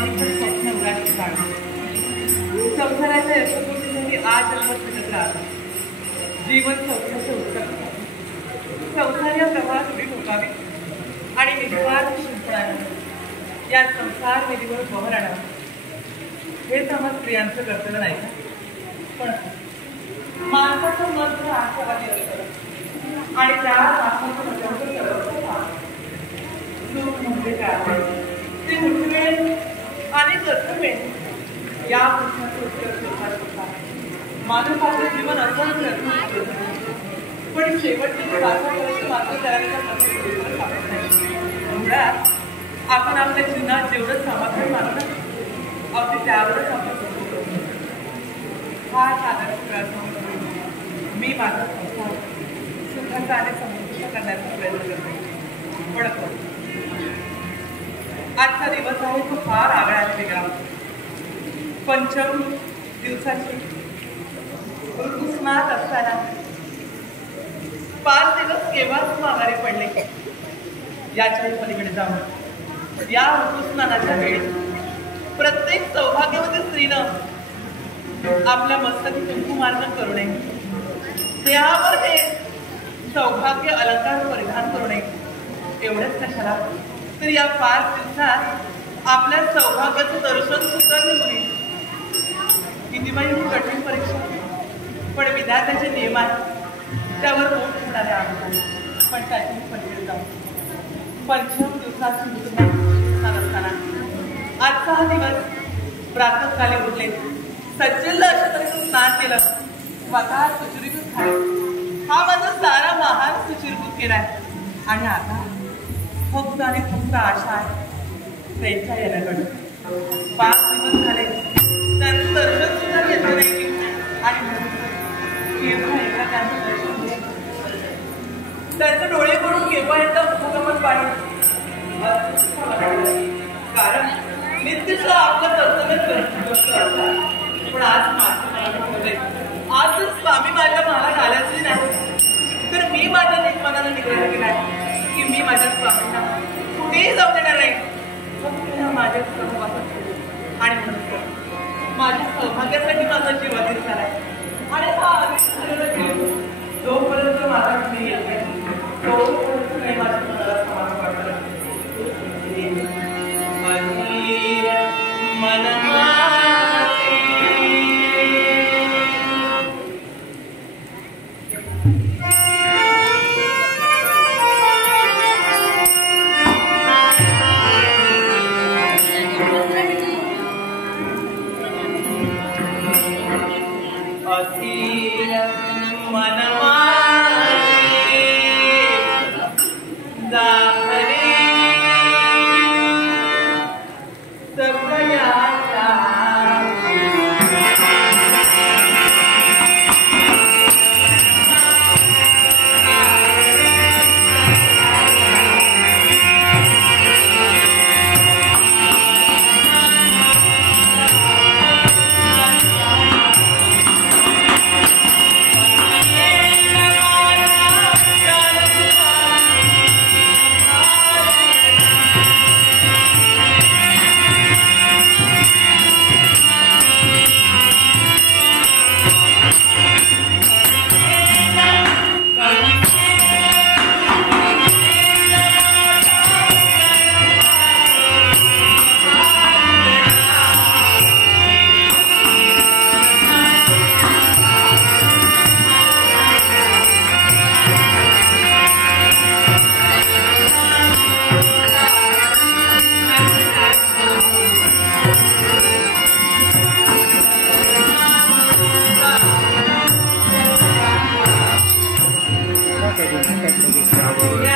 अनेक स्वप्न उराशी काढून संसाराच्या यशस्वीसाठी आज जन्म फिरत राहतात. जीवन संसाराचे उत्तर संसार या प्रवाहात उडी ठोकावी आणि निस्वार्थ शिंपणाने या संसार विधीवर बहर आणावं. हेच आम्हा स्त्रियांचं कर्तव्य नाही का? पण माणसाचं मन हे आशावादी असतं आणि त्या सुख म्हणजे काय ते उठवेल आणि कर्तव्य या प्रश्नाचं उत्तर शोधतात. मानवाचं जीवन असं पण शेवटची मात्र करायला मुळात आपण आपल्या जीवनात जेवढं सामर्थ्य मानलं अगदी त्यावरच आपण हा साधारण मी माझा संसार सुखाचा आणि समृद्ध करण्याचा प्रयत्न करते. पण आजचा दिवस आहे तो फार आगळा आणि वेगळा. पंचम दिवसाची ऋतुस्नात असताना 5 दिवस केव्हाच माघारी पडले. याच्या पलीकडे जाऊन या ऋतुस्नानाच्या वेळी प्रत्येक सौभाग्यवती स्त्रीनं आपल्या मस्तकी कुंकुमार्पण करू नये. देहावर हे सौभाग्य अलंकार परिधान करू नये. एवढंच कशाला तर या 5 दिवसात आपल्या सौभाग्याचं दर्शन सुद्धा घेऊ नये. किती बाई कठीण परीक्षा, पण विधात्याचे नियम आहेत त्यावर बोट ठेवणारे आहेत. पण त्याची पलीकडे जाऊ पंचम दिवसाची असताना आजचा हा दिवस प्रातःकाली उठले, सज्जल अशा तऱ्हेचं स्नान केलं, स्वतः सुचिरीभूत झाले. हा माझा सारा महान सुचिरीभूत केलाय. आणि आता फक्त आणि फक्त आशा आहे त्यांच्या येण्याकडे. 5 दिवस झाले त्यांचं दर्शन सुद्धा घेतलं नाही. आणि केव्हा एकदा त्यांचं दर्शन घेतलं, त्यांचे डोळे करून केव्हा एकदा मुखगमन पाहिजे. कारण नित्यशः आपलं कर्तव्य करत. पण आज आजच स्वामी माझ्या महालात आल्याचंही नाही तर मी माझ्या मनाला निग्रह केलाय की मी माझ्या स्वामींना कुठेही जाऊ देणार नाही. फक्त माझ्या सहवासात आणि म्हणून माझ्या सौभाग्यासाठी माझा जीव अधीर झालाय. आणि हा जोपर्यंत माझा मी येत नाही तोपर्यंत काही माझ्या मनाला समाधान वाटलं. Gracias.